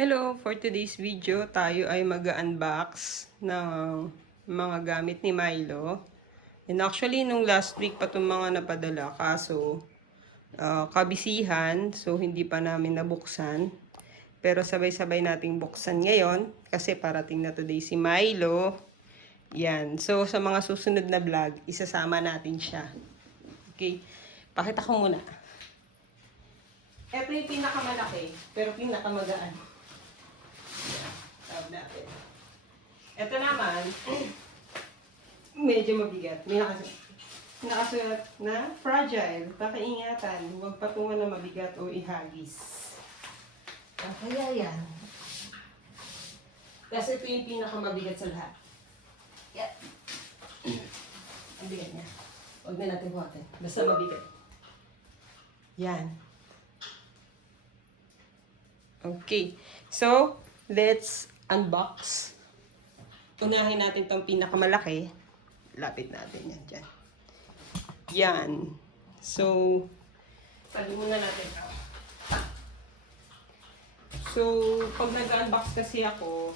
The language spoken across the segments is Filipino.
Hello! For today's video, tayo ay mag-unbox ng mga gamit ni Milo. And actually, nung last week pa itong mga napadala, kaso kabisihan, so hindi pa namin nabuksan. Pero sabay-sabay nating buksan ngayon kasi parating na today si Milo. Yan. So, sa mga susunod na vlog, isasama natin siya. Okay? Pakita ko muna. Ito yung pinakamalaki, pero pinakamagaan. Tab natin. Ito naman, medyo mabigat. May nakasulat na fragile. Pakaingatan. Huwag patungan na mabigat o ihagis. Kaya yan. Kasi ito yung pinakamabigat sa lahat. Yan. Ang bigat niya. Huwag na natin buhatin. Basta mabigat. Yan. Okay. So, let's unbox. Unahin natin itong pinakamalaki. Lapit natin yan dyan. Yan. So, palimunan natin ito. So, pag nag-unbox kasi ako,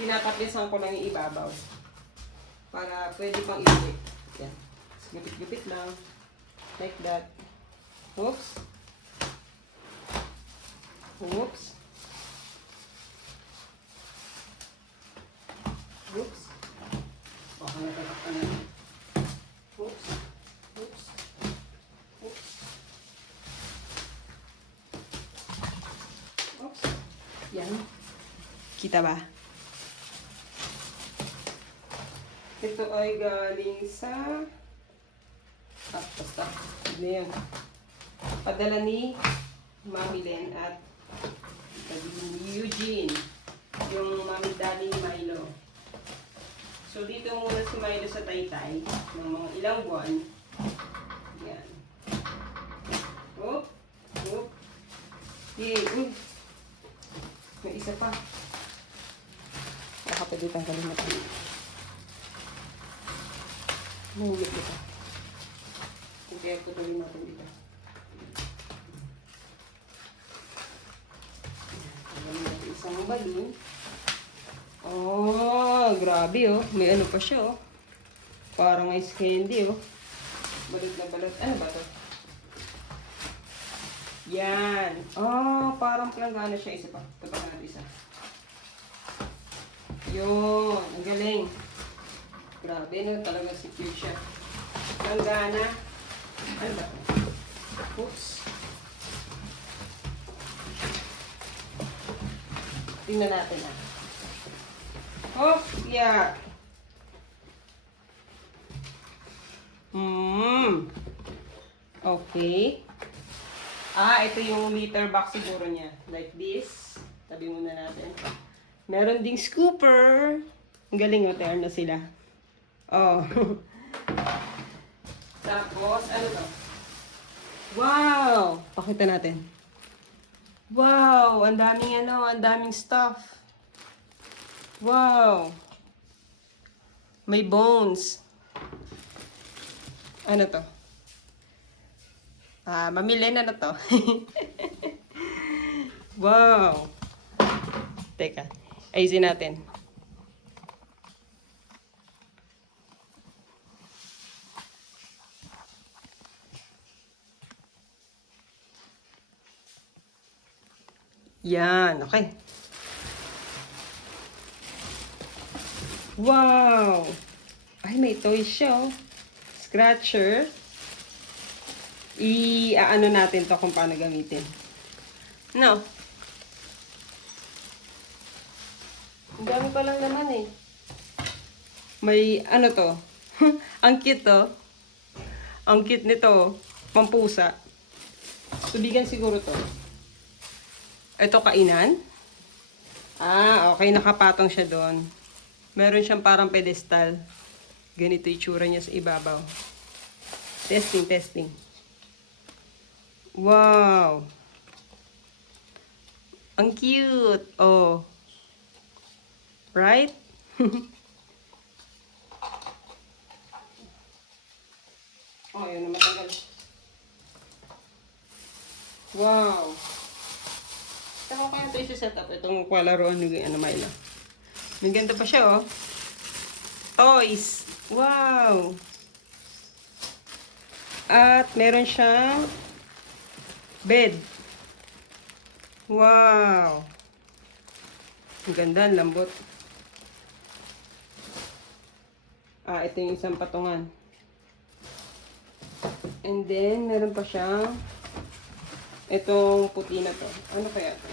tinatapisan ko lang yung ibabaw. Para pwede pang i-gupit. Yan. Gupit-gupit lang. Like that. Oops. Oops. Oops. Baka natatakpan na. Oops. Oops. Oops. Oops. Yan. Kita ba? Ito ay galing sa... basta. Yan. Padala ni Mami Len at Eugene. Yung Mami Daddy ni Milo. So, dito muna si Milo sa Taytay ng mga ilang buwan. Yan. Oop. Oop. Yay. Uy. May isa pa. Baka pwede tanggalin natin. Mahulog ito. Kaya tutuloy natin dito. Tanggalin natin isang balon. Oh, grabe oh. May ano pa siya oh. Parang ice candy oh. Balot na balot. Ano ba to? Yan. Oh, parang planggana siya. Isa pa. Tapakan natin isa. Yun. Ang galing. Grabe no. Talagang secure siya. Planggana. Ano ba to? Oops. Tingnan natin ah. Oh, yeah. Okay. Ito yung liter box siguro niya. Like this. Tabi muna natin. Meron ding scooper. Ang galing o, na sila. Oh. Tapos, ano to? Wow! Pakita natin. Wow! Ang daming ang daming stuff. Wow! May bones. Ano to? Mamili na to. Wow! Teka. Ayusin natin. Yan. Okay. Wow! Ay, may toy siya, oh. Scratcher. I-ano natin to kung paano gamitin. No. Ang dami pa lang naman eh. May, ano to? Ang cute to. Ang cute nito. Pampusa. Tubigan siguro to. Ito kainan. Okay. Nakapatong siya doon. Meron siyang parang pedestal. Ganito yung tsura niya sa ibabaw. Testing, testing. Wow! Ang cute! Oh. Right? Oh, yun na matanggal. Wow! Saka ko kaya ito isa-set up. Itong palaruan ni Milo. May ganito pa siya, oh. Toys. Wow! At meron siyang bed. Wow! Ang ganda, ang lambot. Ito yung isang patungan. And then, meron pa siyang itong puti na to. Ano kaya to?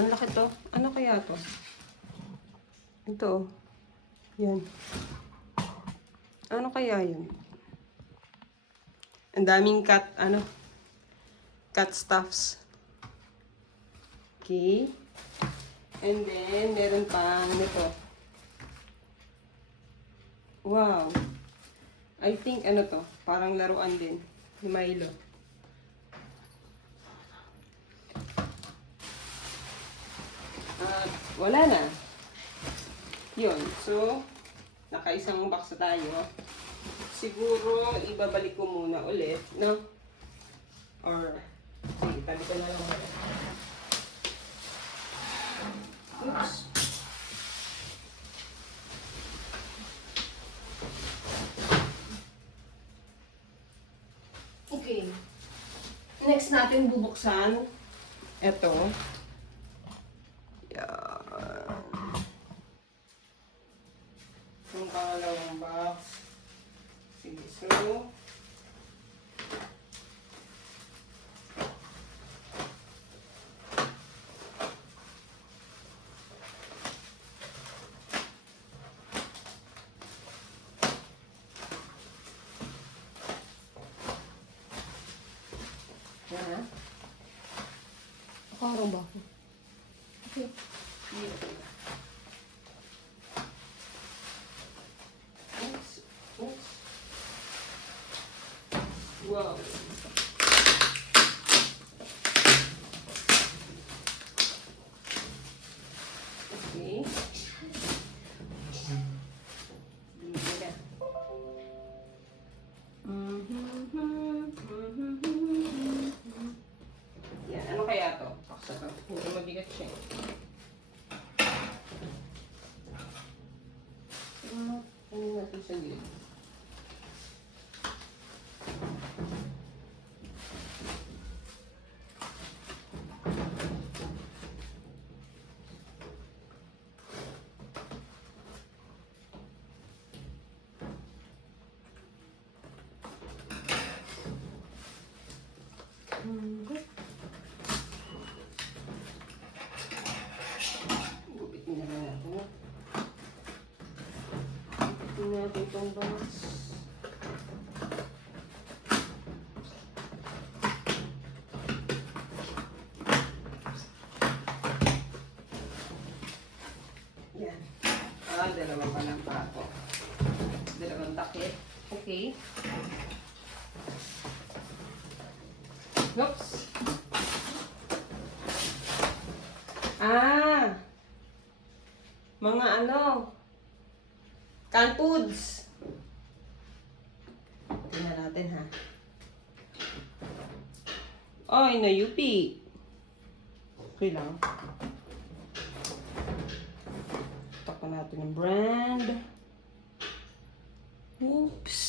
Ang laki to. Ano kaya to? Ito. Yan. Ano kaya yun? Ang daming cat stuffs. Okay. And then, meron pang nito. Wow. I think ano to? Parang laruan din. Ni Milo. Wala na. Yun. So, nakaisang box na tayo. Siguro, ibabalik ko muna ulit, no? Or, sige, tabi ko na lang ulit. Oops. Okay. Next natin bubuksan. Ito. Yan. Yung pangalawang box. Sige, so. Yan ha. Parang ba ako? Okay. Oops. Oops. Wow. Okay. Yan, ano kaya to? Paksa to. Hindi mabigat siya. Ano natin sa gilid? Gupitin na lang natin. Gupitin natin itong box. Yan. Dalawang palang pato. Dalawang takip. Okay. Oops. Mga canned foods. Tingnan natin ha. Ay, na-UP. Okay lang. Takpan natin yung brand. Oops.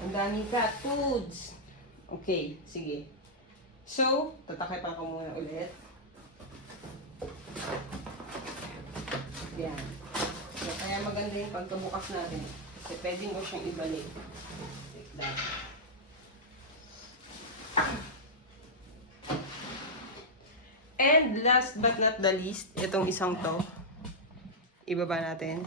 Ang daming cat foods. Okay, sige. So, tatakay pa ako muna ulit. Yan. So, kaya maganda yung pagkabukas natin. Kasi pwedeng ko siyang ibalik. Like that. And last but not the least, itong isang to. Ibaba natin.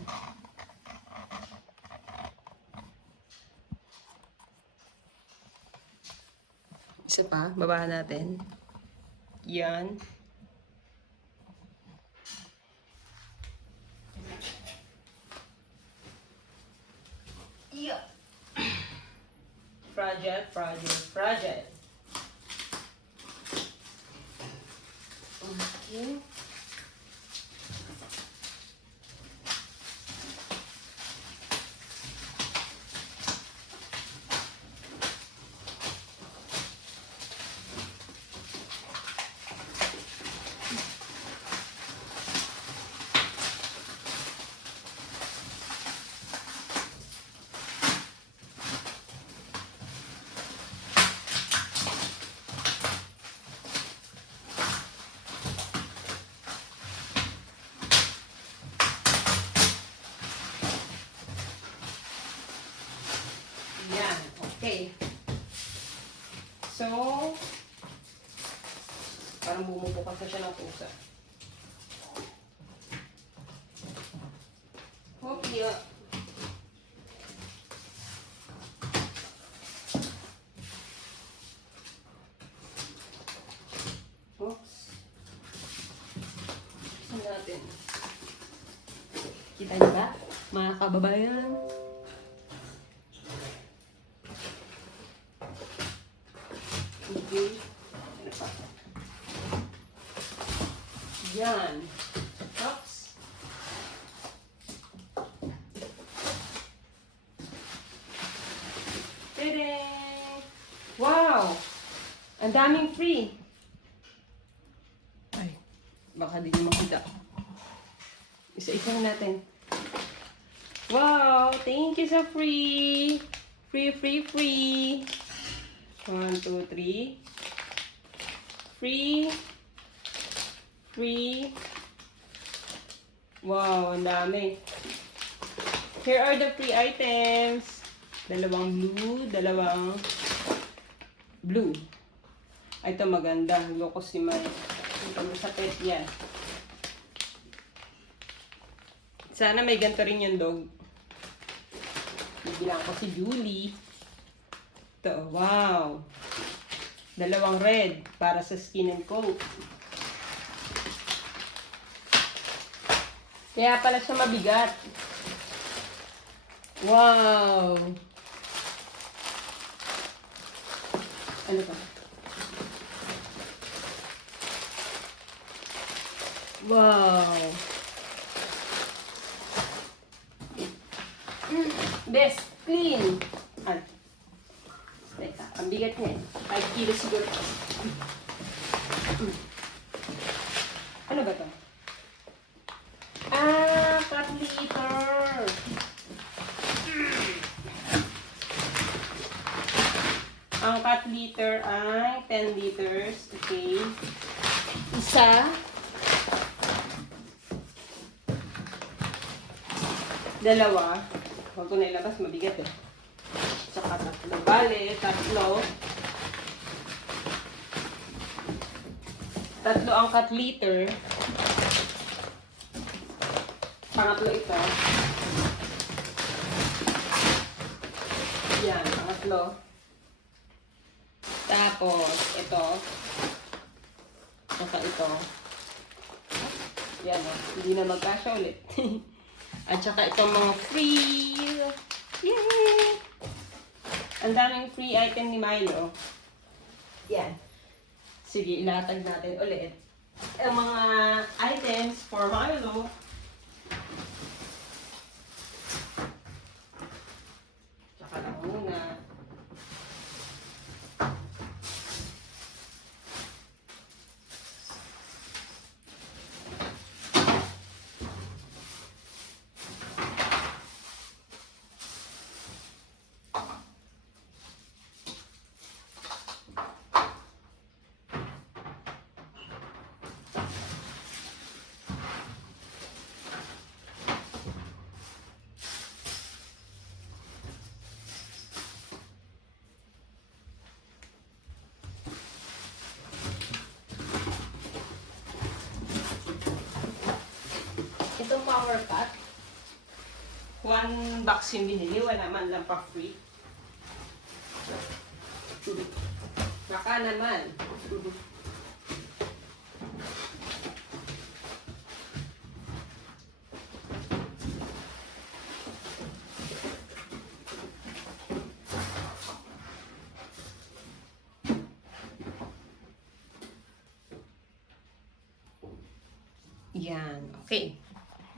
Isa pa, baba natin. Yan. Yeah. Fragile. Okay. So, parang bumubukas na siya ng pusa. Okay. Oops. Saan natin? Kita niyo ba? Mga kababayan. Okay. Ano pa? Yan. Oops. Tada! Wow! Ang daming free. Ay, baka di nyo makita. Isa-isa natin. Wow! Thank you sa free! Free! 1, 2, 3. Free. Wow, ang dami. Here are the free items. Dalawang blue. Ay, ito maganda. Loko si Milo. Ito mo sa pet yan. Sana may ganito rin yung dog. Bibilang ko si Julie. Ito, wow. Dalawang red para sa skin and coat. Kaya pala siya mabigat. Wow. Ano ba? Wow. Best clean. Ay. Teka, ang bigat niya. 5 kilos siguro. Ano ba to? Ah, cat litter. Ang cat litter ay 10 liters. Okay. Isa. Dalawa. Huwag ko na ilabas, mabigat eh. Saka tatlo. Bale, tatlo. Tatlo ang cat litter. Pangatlo ito. Yan, pangatlo. Tapos, ito. Saka ito. Yan, hindi na magkasya ulit. At saka itong mga free. Yay! Ang daming free item ni Milo. Yan. Sige, ilatag natin ulit. Ang mga items for Milo. Tsaka lang muna. Itong power cut, 1 box yung binili, wala man lang pa free. Baka naman. Yan, okay.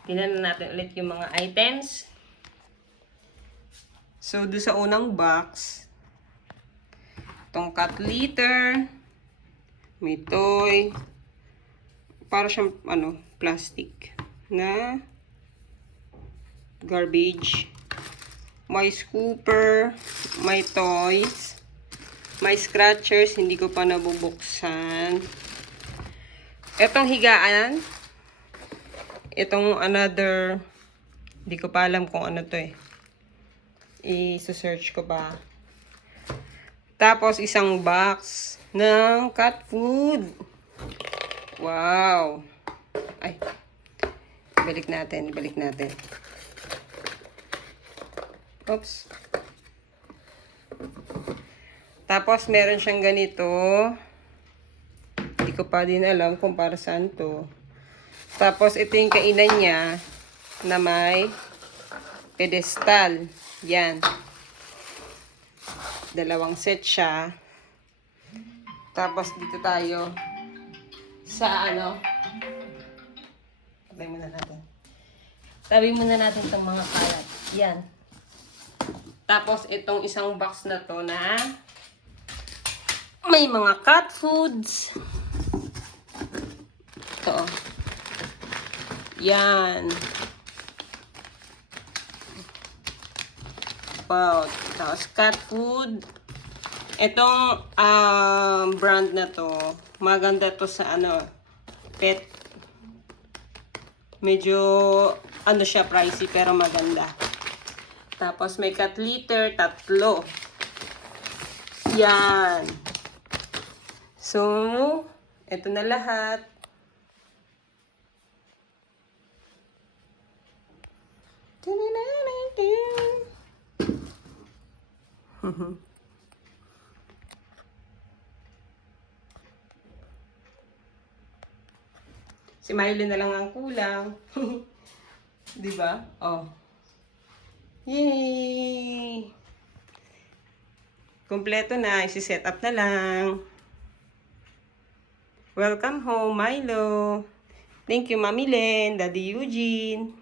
Tingnan na natin ulit yung mga items. So, doon sa unang box, itong cat litter, may toy, para siyang, plastic na garbage. May scooper, may toys, may scratchers, hindi ko pa nabubuksan. Itong higaan, itong another, hindi ko pa alam kung ano to eh. I-search ko pa. Tapos, isang box ng cat food. Wow. Ay. Balik natin. Oops. Tapos, meron siyang ganito. Hindi ko pa din alam kung para saan to. Tapos, ito yung kainan niya na may pedestal. Yan. 2 set siya. Tapos, dito tayo sa ano. Tabi muna natin itong mga kalat. Yan. Tapos, itong isang box na to na may mga cat foods. Ito. Yan. Wow. Tapos, cat food. Itong brand na to, maganda to sa ano, pet. Medyo, ano siya, pricey, pero maganda. Tapos, may cat litter, 3. Yan. So, ito na lahat. Si Milo na lang ang kulang. Di ba? Oh. Yay! Kompleto na. Isi-set up na lang. Welcome home, Milo. Thank you, Mami Len, Daddy Eugene.